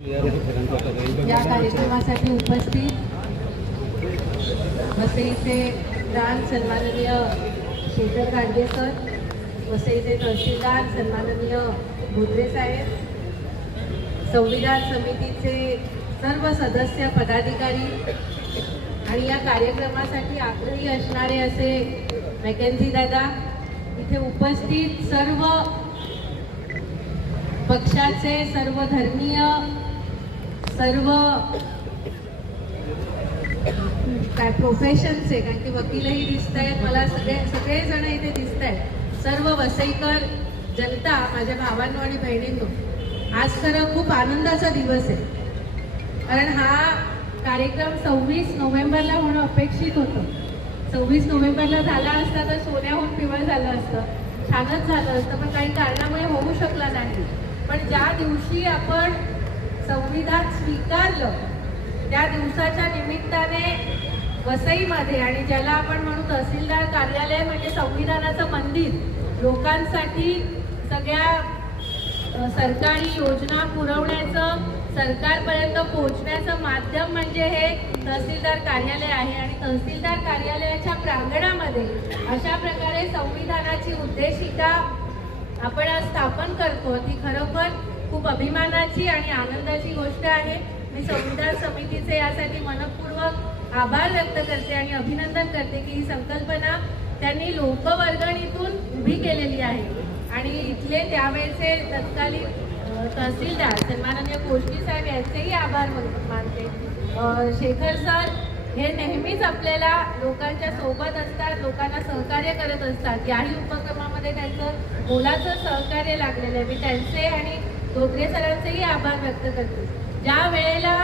या कार्यक्रमासाठी उपस्थित वसईचे प्राण सन्माननीय शेखर गाडगे सर, वसईचे तहसीलदार सन्माननीय भोत्रे साहेब, संविधान समितीचे सर्व सदस्य पदाधिकारी आणि या कार्यक्रमासाठी आग्रही असणारे असे मॅकेन्झी दादा, इथे उपस्थित सर्व पक्षाचे, सर्व धर्मीय, सर्व काय प्रोफेशनचे, कारण की वकीलही दिसत आहेत मला, सगळेजण इथे दिसत आहेत, सर्व वसईकर जनता, माझ्या भावांनो आणि बहिणींनो, आज खरं खूप आनंदाचा दिवस आहे. कारण हा कार्यक्रम 26 नोव्हेंबरला होणं अपेक्षित होतं. 26 नोव्हेंबरला झाला असता तर सोन्याहून पिवळ झालं असतं, छानच झालं असतं, पण काही कारणामुळे होऊ शकला नाही. पण ज्या दिवशी आपण संविधान स्वीकारलं त्या दिवसाच्या निमित्ताने वसईमध्ये, आणि ज्याला आपण म्हणू तहसीलदार कार्यालय म्हणजे संविधानाचं मंदिर, लोकांसाठी सगळ्या सरकारी योजना पुरवण्याचं, सरकारपर्यंत पोहोचण्याचं माध्यम म्हणजे हे तहसीलदार कार्यालय आहे. आणि तहसीलदार कार्यालयाच्या प्रांगणामध्ये अशा प्रकारे संविधानाची उद्देशिका आपण आज स्थापन करतो, ती खरोखर खूप अभिमानाची आणि आनंदाची गोष्ट आहे. मी संविधान समितीचे यासाठी मनपूर्वक आभार व्यक्त करते आणि अभिनंदन करते की ही संकल्पना त्यांनी लोकवर्गणीतून उभी केलेली आहे. आणि इथले त्यावेळेचे तत्कालीन तहसीलदार सन्माननीय कोष्टी साहेब यांचेही आभार मानते. शेखर सर हे नेहमीच आपल्याला लोकांच्या सोबत असतात, लोकांना सहकार्य करत असतात. याही उपक्रमामध्ये त्यांचं मोलाचं सहकार्य लागलेलं आहे. मी त्यांचे आणि भोत्रे सरांचेही आभार व्यक्त करते. ज्या वेळेला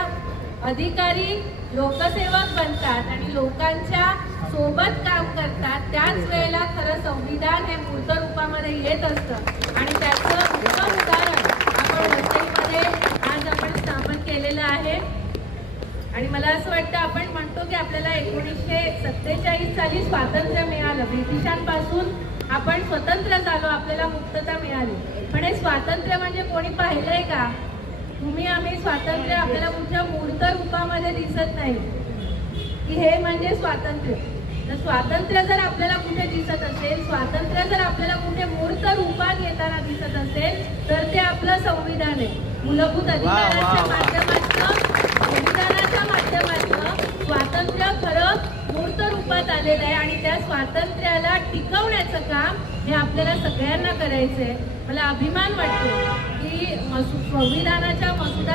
अधिकारी लोकसेवक बनतात आणि लोकांच्या सोबत काम करतात, त्याच वेळेला खरं संविधान हे मूर्त रूपामध्ये येत असतं. आणि त्याचं उत्तम उदाहरण आपण वसईमध्ये आज आपण स्थापन केलेलं आहे. आणि मला असं वाटतं, आपण म्हणतो की आपल्याला 1947 साली स्वातंत्र्य मिळालं, ब्रिटिशांपासून आपण स्वतंत्र झालो, आपल्याला मुक्तता मिळाली. पण हे स्वातंत्र्य म्हणजे कोणी पाहिलंय का? आम्ही स्वातंत्र्य आपल्याला कुठच्या मूर्त रूपामध्ये दिसत नाही की हे म्हणजे स्वातंत्र्य. तर स्वातंत्र्य जर आपल्याला कुठे दिसत असेल, स्वातंत्र्य जर आपल्याला कुठे मूर्त रूपात येताना दिसत असेल, तर ते आपलं संविधान आहे. मूलभूत अधिकाराच्या माध्यमातून, संविधानाच्या माध्यमातून स्वातंत्र्य खरं मूर्त रूपात आलेलं आहे. आणि त्या स्वातंत्र्याला टिकवण्याचं काम हे आपल्याला सगळ्यांना करायचं आहे. मला अभिमान वाटतो की संविधानाच्या मसुदा